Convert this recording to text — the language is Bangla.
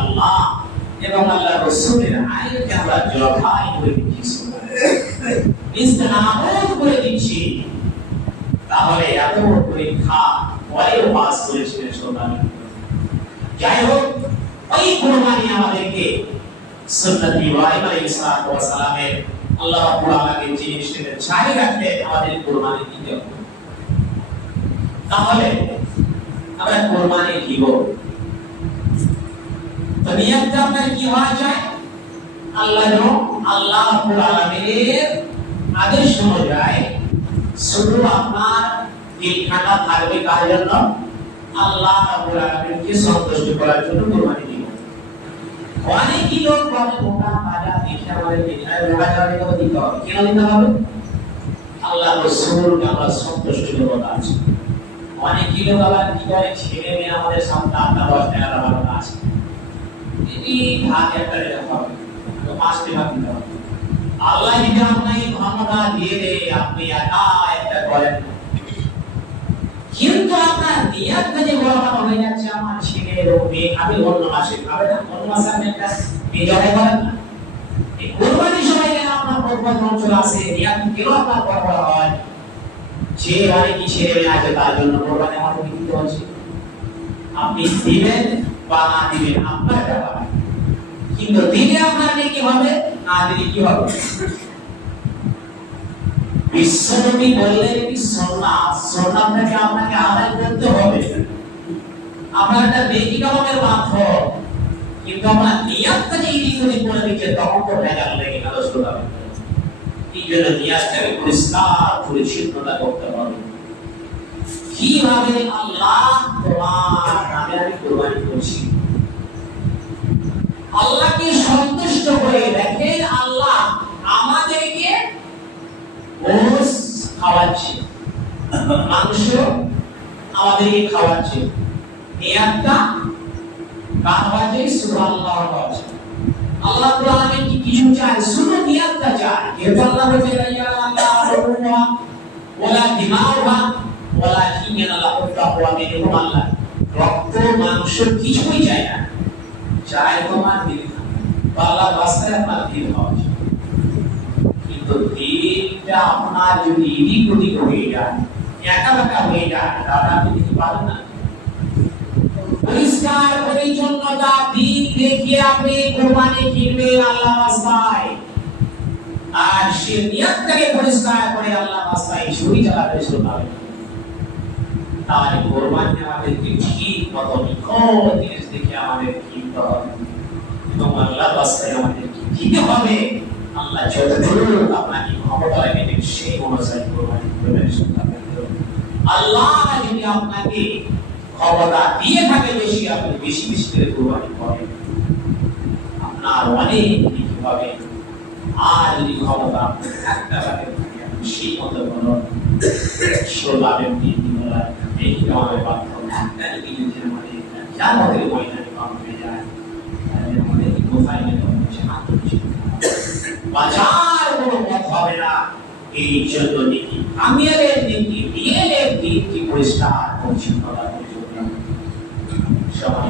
আল্লাহ। এবং আল্লাহ তাহলে এত পরীক্ষা পরেও পাস করেছিলেন শ্রোতাদের যাই হোক, ওই কোরবানি আমাদেরকে সুন্নত আল্লাহ রাব্বুল আলামিন ছাই রাখতে আমাদের কোরবানি দিতে তাহলে আমরা কোরবানি দিব। তো নিয়তটা আপনার কি হওয়া আল্লাহ আল্লাহ রাব্বুল আলামিনের আদেশ অনুযায়ী শুধু আপনার দিল ঠান্ডা থাকবে জন্য? আল্লাহ রাব্বুল সন্তুষ্ট করার জন্য কোরবানি দিব। অনেকই দেখে আমাদের হবে। আল্লাহ রসুলকে আমরা সন্তুষ্ট করব আছে অনেকই লোক আবার কি করে? ছেলে মেয়ে আমাদের সামনে এগারো বারোটা আছে। এই ভাগ একটা রেখে হবে। তো পাঁচটি ভাগ দিতে হবে। আল্লাহ যদি আপনাকে ক্ষমতা দিয়ে দেয়, আপনি একা একটা করেন না। কিন্তু আপনার নিয়াতটা যে বড় যাচ্ছে, আমার ছেলে এবং মেয়ে, আমি অন্য মাসে খাবে না। অন্য মাসে আপনি একটা মেয়ে জবাই করেন না। এই কোরবানির সময় কেন আপনার কোরবানি অঞ্চল আছে? নিয়াত আপনার হয়? যে বাড়ি কি ছেলে আছে, তার জন্য আপনি দিবেন বা না দিবেন, আপনার ব্যাপার। কিন্তু দিলে আপনার কি হবে? না দিলে কি হবে? বিশ্বনবী কি সোনাত সোনাতটাকে আপনাকে আদায় করতে হবে। আপনার একটা কিন্তু আপনার নিয়াতটা যে করে দিচ্ছে তখন তো ভেজাল লেগে গেল শ্রোতা এই জন্য পরিষ্কার, পরিচ্ছন্নতা করতে হবে। কীভাবে আল্লাহ তোমার নামে আমি কোরবানি করছি? আল্লাহকে সন্তুষ্ট করে দেখেন আল্লাহ আমাদেরকে গোস খাওয়াচ্ছে। মাংস আমাদেরকে খাওয়াচ্ছে। নিয়াতটা কার হওয়াচ্ছে শুধু আল্লাহ আল্লাহ তো আমাদের কি কিছু চায়? শুধু নিয়াতটা চায়। যেহেতু আল্লাহ বলছে ইয়া আল্লাহ ওলা দিমাউহা ওলা কিনাল আল্লাহ তাকওয়া মিনহুম আল্লাহ কিছুই চায় না। তোমার দিল রাস্তায় আপনার দিল কিন্তু আপনার যদি এদিক ওদিক হয়ে যায়, একা হয়ে যায়, তাহলে আপনি দিতে পারেন না। পরিষ্কার পরিচ্ছন্নতা আপনি কোরবানি কিনবেন আল্লাহ রাস্তায়। আর সে নিয়তটাকে পরিষ্কার করে আল্লাহ রাস্তায় ছুরি চালাতে শুরু তাহলে কোরবানি আমাদেরকে ঠিক মতো নিখুঁত জিনিস দেখে আমাদের কিনতে হবে। এবং আল্লাহ রাস্তায় আমাদেরকে দিতে হবে, আল্লাহ যতদূর আপনাকে ক্ষমতা রেখেছেন সেই অনুযায়ী কোরবানি করবেন আল্লাহ যদি আপনাকে ক্ষমতা দিয়ে থাকে বেশি, আপনি বেশি বেশি করে কোরবানি করেন। আপনার অনেক কিছু হবে। আর যদি ক্ষমতা আপনার একটা আপনি সেই মতো কোনো শ্রোতাবেন তিন দিন এই আমাদের বাধ্য একটা যদি নিজের মনে যার মধ্যে ময়দানে কম হয়ে যায় তাহলে আমাদের কোথায় গেলে হচ্ছে বাজার কোনো পথ হবে না এই জন্য নীতি আমিয়ালের নীতি বিয়েলের নীতি পরিষ্কার পরিচ্ছন্নতা করে চলতে সবাই